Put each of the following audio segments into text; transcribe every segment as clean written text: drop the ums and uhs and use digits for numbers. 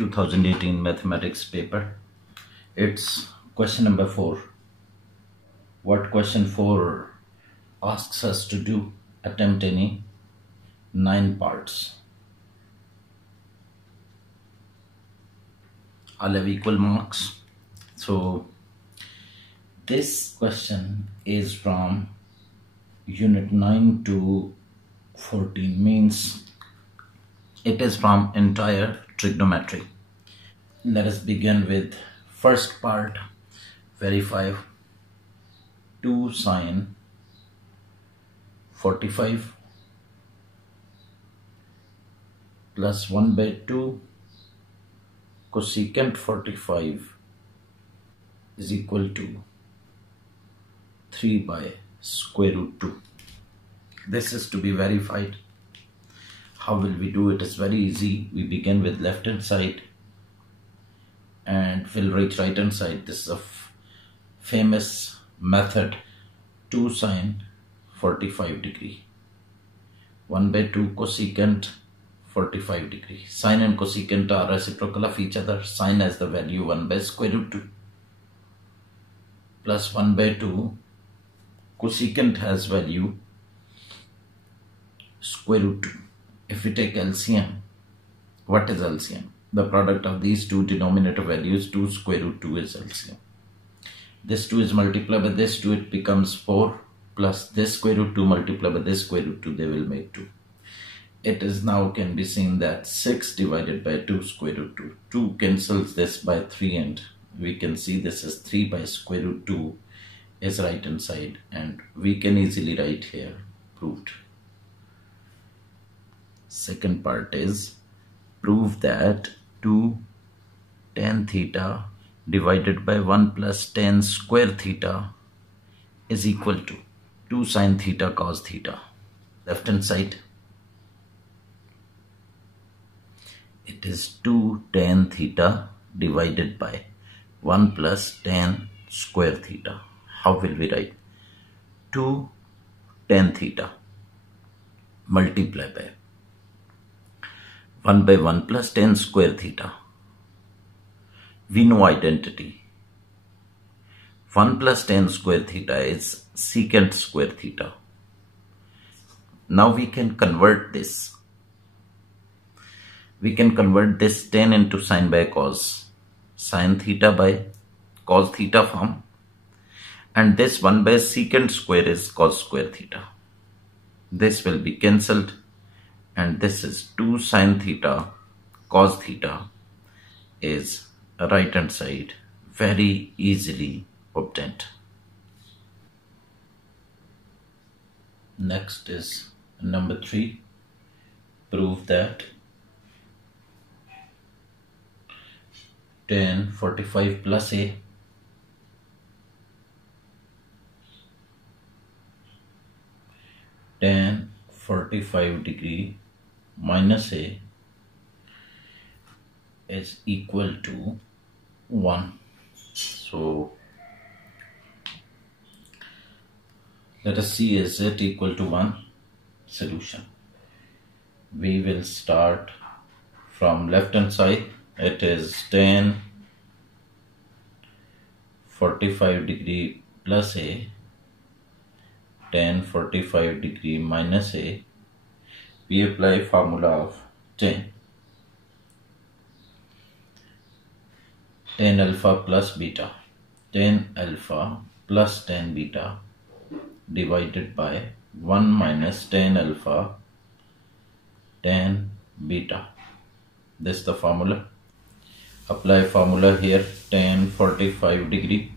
2018 mathematics paper. It's question number 4. What question 4 asks us to do? Attempt any 9 parts. All have equal marks. So this question is from unit 9 to 14, means it is from entire trigonometry. Let us begin with first part. Verify 2 sine 45 plus 1 by 2 cosecant 45 is equal to 3 by square root 2. This is to be verified. How will we do it? It's very easy. We begin with left hand side and we'll reach right hand side. This is a famous method. 2 sine 45 degree, 1 by 2 cosecant 45 degree. Sine and cosecant are reciprocal of each other. Sine has the value 1 by square root 2 plus 1 by 2 cosecant has value square root 2. If we take LCM, what is LCM? The product of these two denominator values, 2 square root 2 is LCM. This 2 is multiplied by this 2, it becomes 4 plus this square root 2 multiplied by this square root 2, they will make 2. It is now can be seen that 6 divided by 2 square root 2. 2 cancels this by 3 and we can see this is 3 by square root 2 is right hand side, and we can easily write here proved. Second part is prove that 2 tan theta divided by 1 plus tan square theta is equal to 2 sin theta cos theta. Left hand side, it is 2 tan theta divided by 1 plus tan square theta. How will we write? 2 tan theta multiply by 1 by 1 plus tan square theta. We know identity. 1 plus tan square theta is secant square theta. Now we can convert this. We can convert this tan into sin by cos. Sin theta by cos theta form. And this 1 by secant square is cos square theta. This will be cancelled. And this is 2 sin theta cos theta is right hand side, very easily obtained. Next is number 3. Prove that tan 45 plus a tan 45 degree minus a is equal to 1. So let us see, is it equal to 1? Solution. We will start from left hand side. It is tan 45 degree plus a tan 45 degree minus a. We apply formula of tan alpha plus beta, tan alpha plus tan beta divided by 1 minus tan alpha tan beta. This is the formula. Apply formula here. Tan 45 degree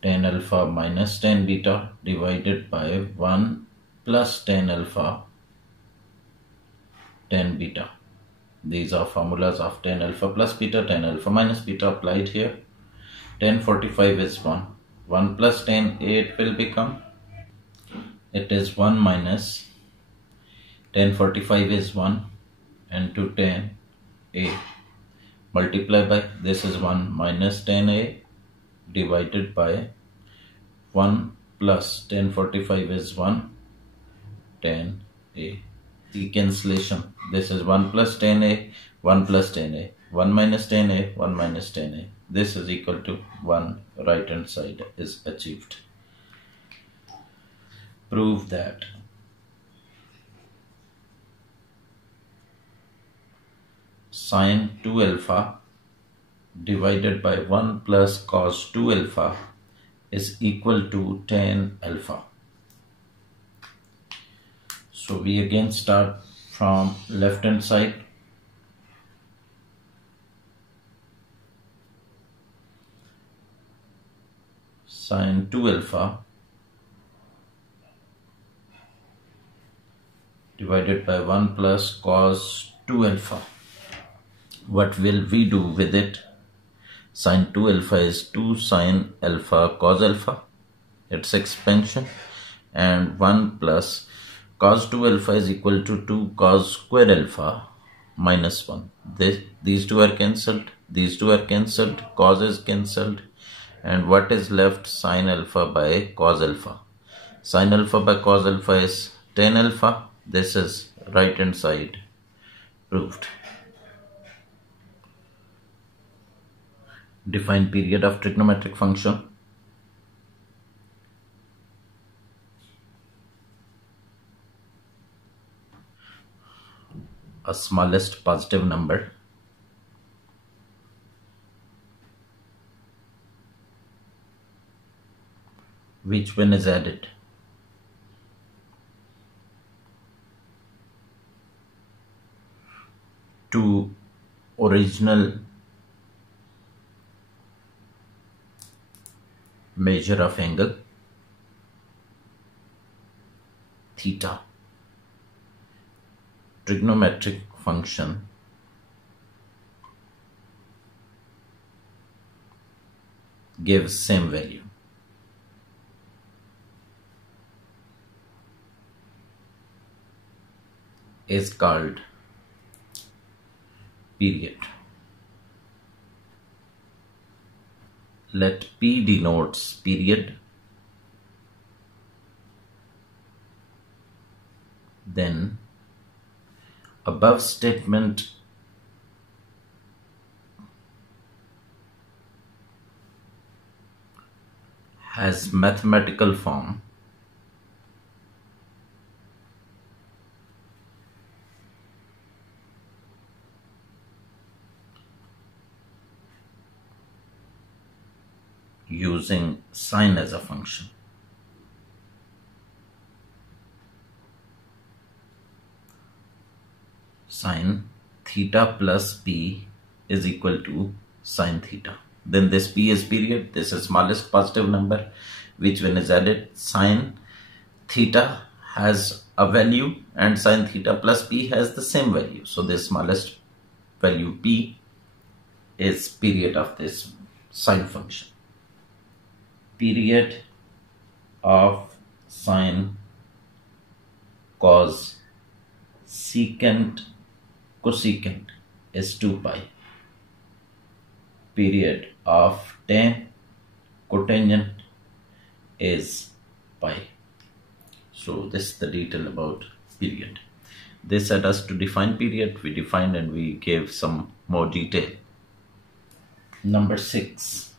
tan alpha minus tan beta divided by 1 plus tan alpha tan beta. These are formulas of tan alpha plus beta, tan alpha minus beta applied here. Tan 45 is 1. 1 plus tan 8 will become, it is 1 minus tan 45 is 1 and to tan a multiply by, this is 1 minus tan a divided by 1 plus tan 45 is 1 tan a The cancellation. This is 1 plus 10a, 1 plus 10a, 1 minus 10a, 1 minus 10a. This is equal to 1. Right hand side is achieved. Prove that sine 2 alpha divided by 1 plus cos 2 alpha is equal to tan alpha. So we again start from left hand side. Sine 2 alpha divided by 1 plus cos 2 alpha. What will we do with it? Sine 2 alpha is 2 sine alpha cos alpha. Its expansion. And 1 plus cos 2 alpha is equal to 2 cos square alpha minus 1. These two are cancelled. These two are cancelled. Cos is cancelled. And what is left? Sin alpha by cos alpha. Sin alpha by cos alpha is tan alpha. This is right hand side proved. Define period of trigonometric function. A smallest positive number which when is added to original measure of angle theta, trigonometric function gives same value. Is called period. Let P denotes period, then above statement has mathematical form using sine as a function. Sine theta plus P is equal to sine theta. Then this P is period. This is smallest positive number which when is added sine theta has a value and sine theta plus P has the same value. So this smallest value P is period of this sine function. Period of sine cos secant cosecant is 2 pi. Period of tan cotangent is pi. So this is the detail about period. They said us to define period. We defined and we gave some more detail. Number 6,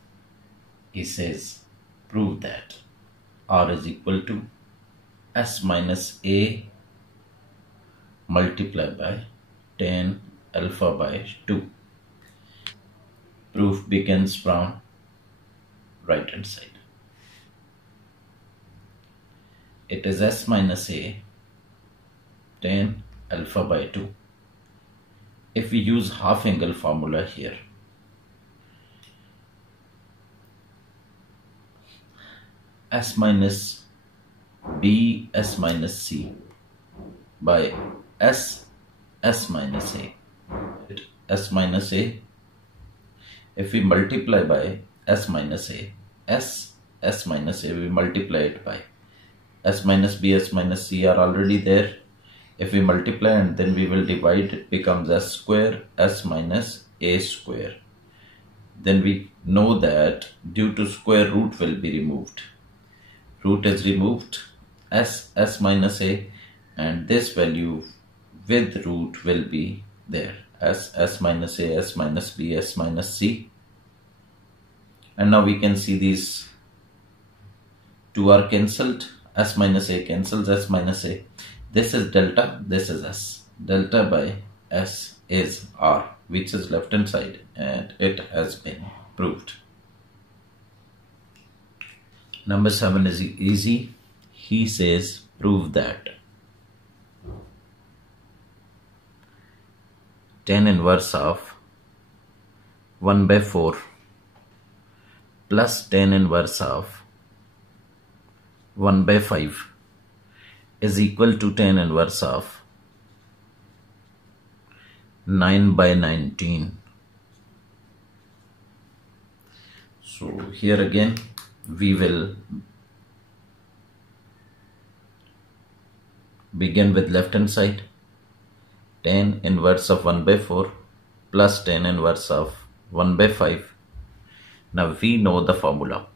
he says prove that R is equal to S minus A multiplied by tan alpha by 2. Proof begins from right hand side. It is S minus A tan alpha by 2. If we use half angle formula here, S minus B S minus C by S minus A. S minus A, if we multiply by S minus A, S minus A, we multiply it by S minus B S minus C are already there. If we multiply and then we will divide, it becomes S square S minus A square. Then we know that due to square root will be removed. Root is removed, S minus A, and this value with root will be there. S minus A, S minus B, S minus C. And now we can see these two are cancelled. S minus A cancels S minus A. This is delta, this is S. Delta by S is R, which is left hand side, and it has been proved. Number 7 is easy. He says prove that tan inverse of 1 by 4 plus tan inverse of 1 by 5 is equal to tan inverse of 9 by 19. So here again we will begin with left hand side. Tan inverse of 1 by 4 plus tan inverse of 1 by 5. Now we know the formula.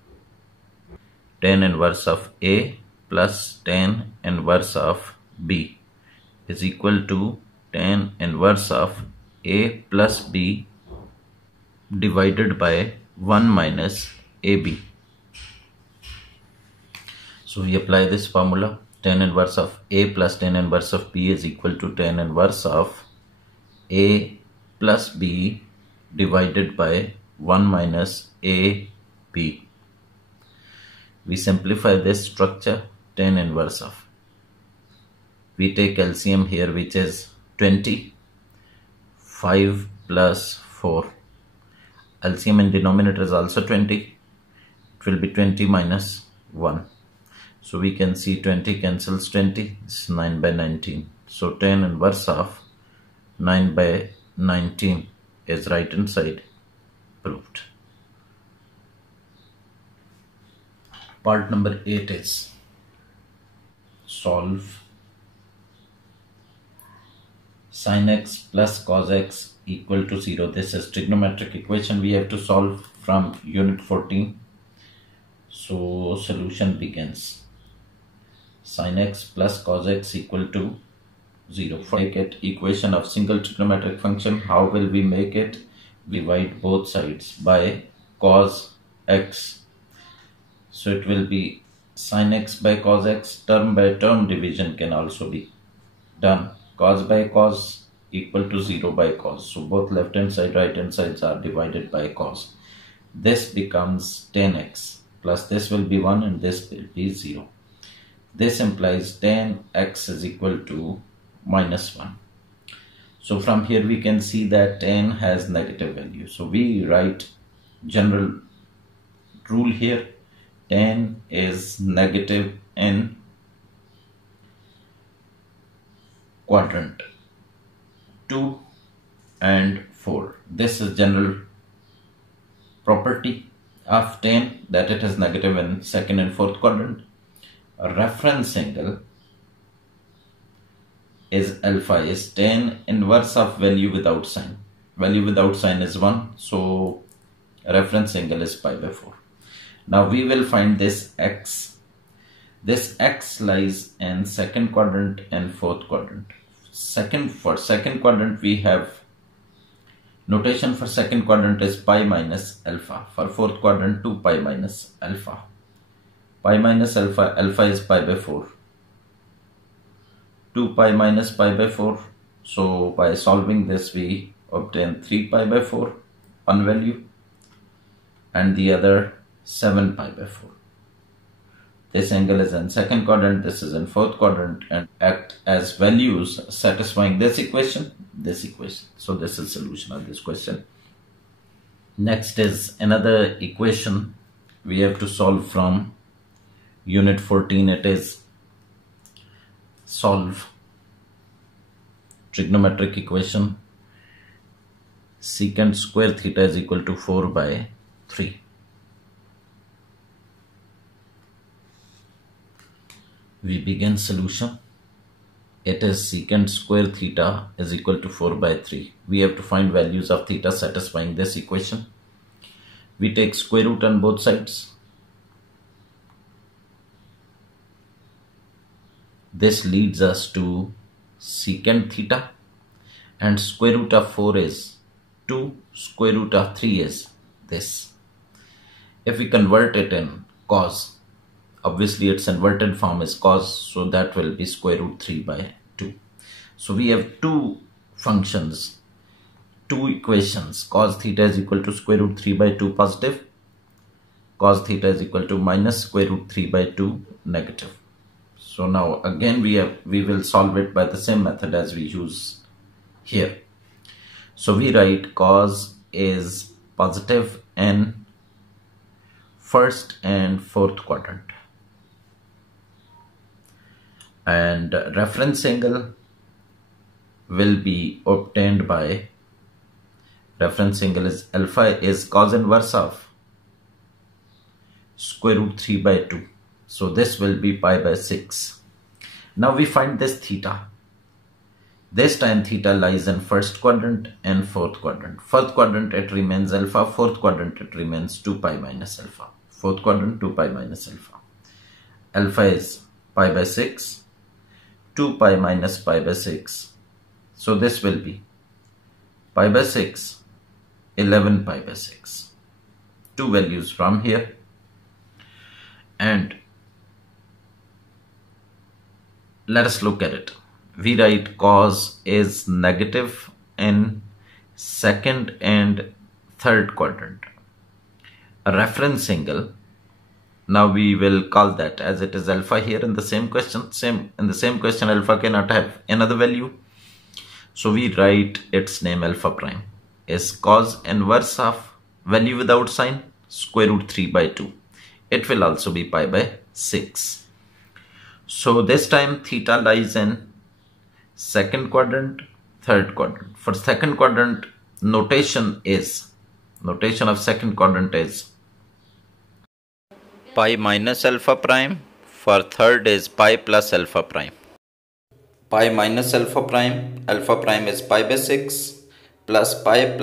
Tan inverse of A plus tan inverse of B is equal to tan inverse of A plus B divided by 1 minus AB. So we apply this formula. Tan inverse of A plus tan inverse of B is equal to tan inverse of A plus B divided by 1 minus AB. We simplify this structure. Tan inverse of, we take LCM here, which is 20, 5 plus 4. LCM in denominator is also 20. It will be 20 minus 1. So we can see 20 cancels 20. It's 9 by 19. So tan inverse of 9 by 19 is right hand side proved. Part number 8 is solve sin x plus cos x equal to 0. This is trigonometric equation we have to solve from unit 14. So solution begins. Sin x plus cos x equal to 0. Make it equation of single trigonometric function. How will we make it? We divide both sides by cos x. So it will be sin x by cos x. Term by term division can also be done. Cos by cos equal to 0 by cos. So both left hand side, right hand sides are divided by cos. This becomes tan x plus this will be 1 and this will be 0. This implies tan x is equal to minus 1. So from here we can see that tan has negative value. So we write general rule here. Tan is negative in quadrant 2 and 4. This is general property of tan, that it is negative in second and fourth quadrant. A reference angle is alpha is tan inverse of value without sign. Value without sign is 1, so reference angle is pi by 4. Now we will find this x. This x lies in second quadrant and fourth quadrant. For second quadrant we have notation for second quadrant is pi minus alpha. For fourth quadrant 2 pi minus alpha. Pi minus alpha, alpha is pi by 4. 2 pi minus pi by 4. So by solving this we obtain 3 pi by 4, one value, and the other 7 pi by 4. This angle is in second quadrant, this is in fourth quadrant, and act as values satisfying this equation, this equation. So this is solution of this question. Next is another equation we have to solve from unit 14. It is solve trigonometric equation secant square theta is equal to 4 by 3. We begin solution. It is secant square theta is equal to 4 by 3. We have to find values of theta satisfying this equation. We take square root on both sides. This leads us to secant theta, and square root of 4 is 2, square root of 3 is this. If we convert it in cos, obviously its inverted form is cos, so that will be square root 3 by 2. So we have two functions, two equations. Cos theta is equal to square root 3 by 2 positive, cos theta is equal to minus square root 3 by 2 negative. So now again we will solve it by the same method as we use here. So we write cos is positive in first and fourth quadrant, and reference angle will be obtained by, reference angle is alpha is cos inverse of square root 3 by 2. So this will be pi by 6. Now we find this theta. This time theta lies in first quadrant and fourth quadrant. Fourth quadrant it remains alpha, fourth quadrant it remains 2 pi minus alpha. Fourth quadrant 2 pi minus alpha. Alpha is pi by 6, 2 pi minus pi by 6. So this will be pi by 6, 11 pi by 6. Two values from here. And let us look at it. We write cos is negative in second and third quadrant. A reference angle, now we will call that, as it is alpha here in the same question, alpha cannot have another value. So we write its name alpha prime is cos inverse of value without sign square root 3 by 2. It will also be pi by 6. So this time theta lies in second quadrant, third quadrant. For second quadrant, notation of second quadrant is pi minus alpha prime. For third is pi plus alpha prime. Pi minus alpha prime is pi by 6 plus pi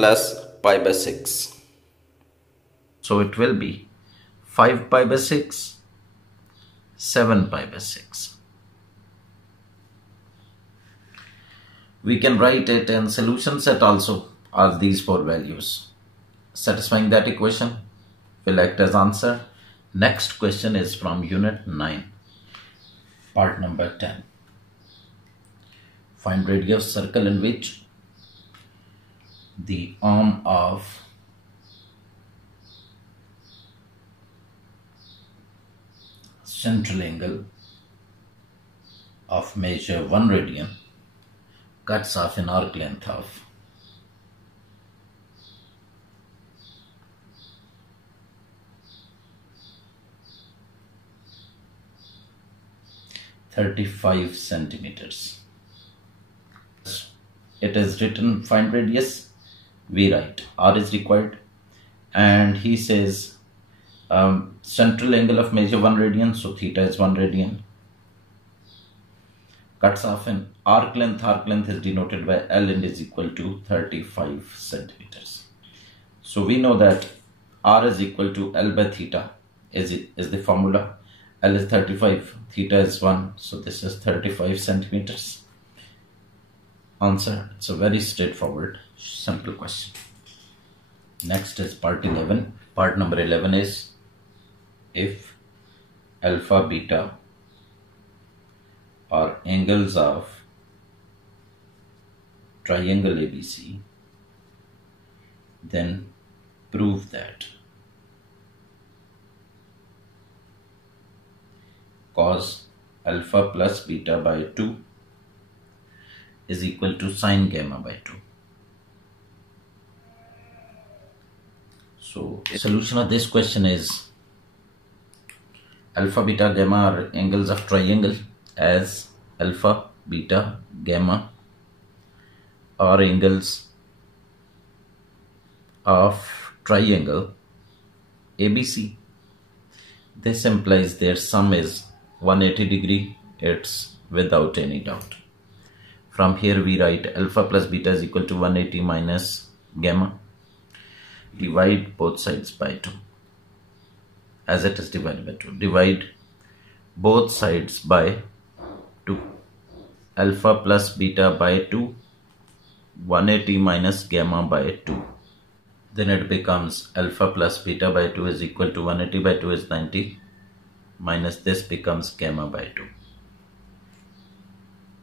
by 6. So it will be 5 pi by 6, 7 pi by 6. We can write it in solution set also, all these four values. Satisfying that equation will act as answer. Next question is from unit 9, part number 10. Find radius circle in which the arm of central angle of measure 1 radian cuts off an arc length of 35 centimeters. It is written find radius. We write r is required, and he says central angle of measure 1 radian, so theta is 1 radian, cuts off an arc length is denoted by L and is equal to 35 centimeters. So we know that r is equal to L by theta is the formula. L is 35, theta is 1, so this is 35 centimeters. Answer. It's a very straightforward, simple question. Next is part 11. Part number 11 is if alpha, beta are angles of triangle ABC, then prove that cos alpha plus beta by 2 is equal to sine gamma by 2. So solution of this question is alpha, beta, gamma are angles of triangle, as alpha, beta, gamma are angles of triangle ABC. This implies their sum is 180 degree. It's without any doubt. From here we write alpha plus beta is equal to 180 minus gamma. Divide both sides by 2. As it is divided by 2. Divide both sides by 2. alpha plus beta by 2, 180 minus gamma by 2. Then it becomes alpha plus beta by 2 is equal to 180 by 2 is 90, minus this becomes gamma by 2.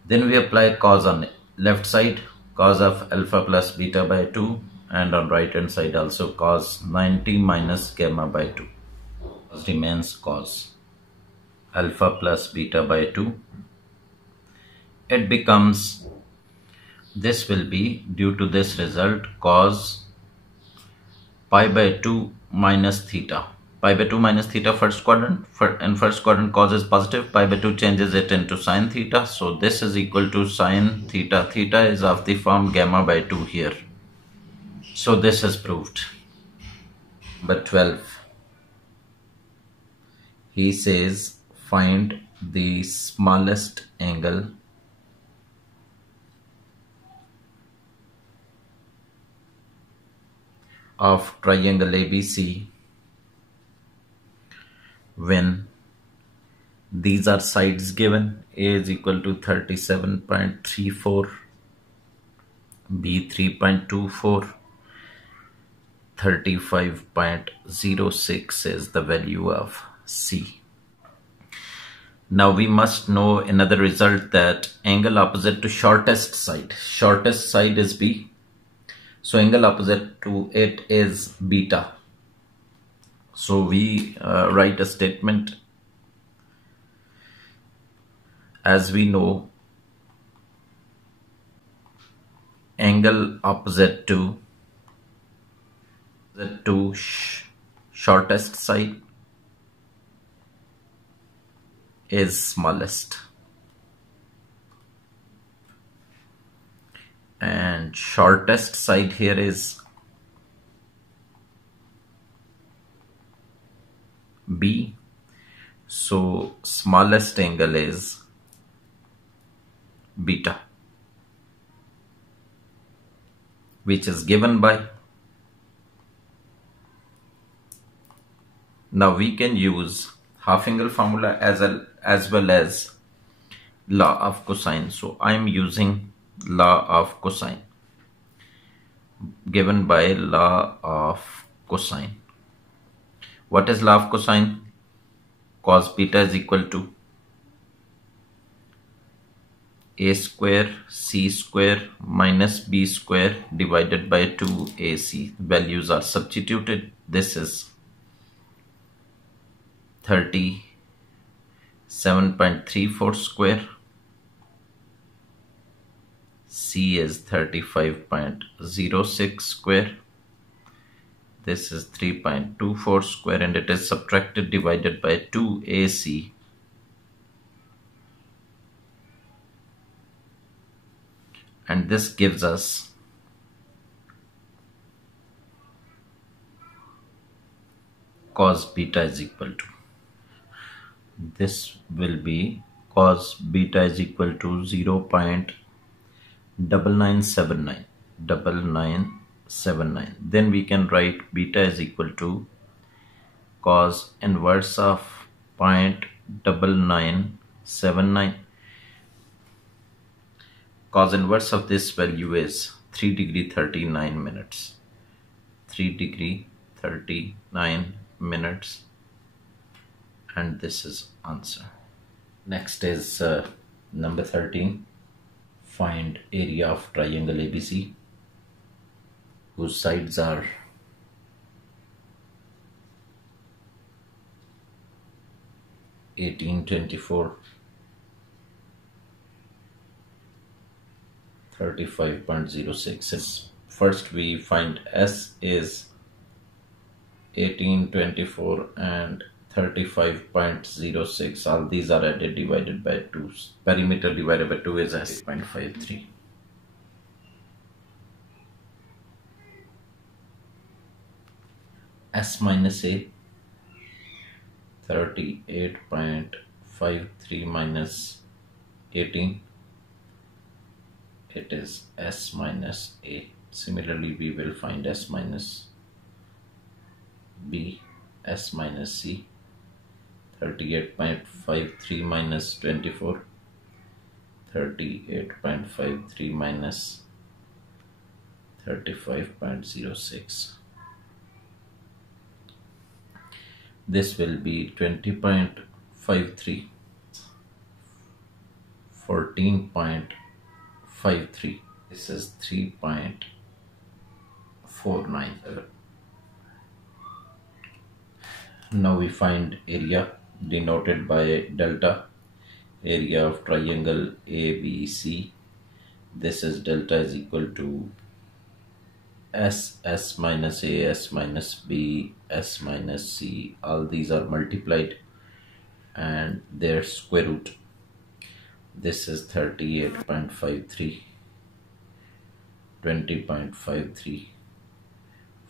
Then we apply cos on left side, cos of alpha plus beta by 2, and on right hand side also cos 90 minus gamma by 2. Remains cos alpha plus beta by 2. It becomes, this will be due to this result, cos pi by 2 minus theta. Pi by 2 minus theta first quadrant. In first quadrant cos is positive, pi by 2 changes it into sin theta. So this is equal to sin theta. Theta is of the form gamma by 2 here. So this is proved. But 12. He says find the smallest angle of triangle ABC when these are sides given. A is equal to 37.34, B 3.24, 35.06 is the value of C. Now we must know another result, that angle opposite to shortest side is B. So angle opposite to it is beta. So we write a statement. As we know, angle opposite to shortest side is smallest, and shortest side here is B. So smallest angle is beta, which is given by. Now we can use half angle formula as well as law of cosine. So I am using law of cosine, given by law of cosine. What is law of cosine? Cos beta is equal to a square c square minus b square divided by 2ac. Values are substituted. This is 37.34 square. C is 35.06 square. This is 3.24 square, and it is subtracted, divided by 2ac. And this gives us cos beta is equal to, this will be cos beta is equal to 0.9979. Then we can write beta is equal to cos inverse of 0.9979. Cos inverse of this value is 3 degree 39 minutes. 3 degree 39 minutes. And this is answer. Next is number 13. Find area of triangle ABC whose sides are 18, 24, 35.06. First we find S is 18, 24 and 35.06. All these are added, divided by 2. Perimeter divided by 2 is 8.53. S minus A, 38.53 minus 18. It is S minus A. Similarly, we will find S minus B, S minus C. 38.53 minus 24, 38.53 minus 35.06. This will be 20.53, 14.53. This is 3.497. Now we find area denoted by delta, area of triangle ABC. This is delta is equal to S minus A, S minus B, S minus C. All these are multiplied and their square root. This is 38.53, 20.53,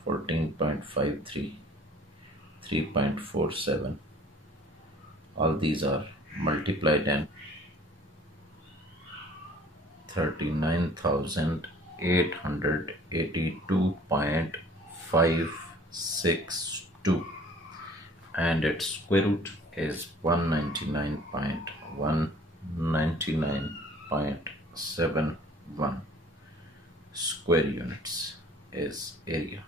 14.53, 3.47. All these are multiplied and 39,882.562, and its square root is 199.199.71 square units is area.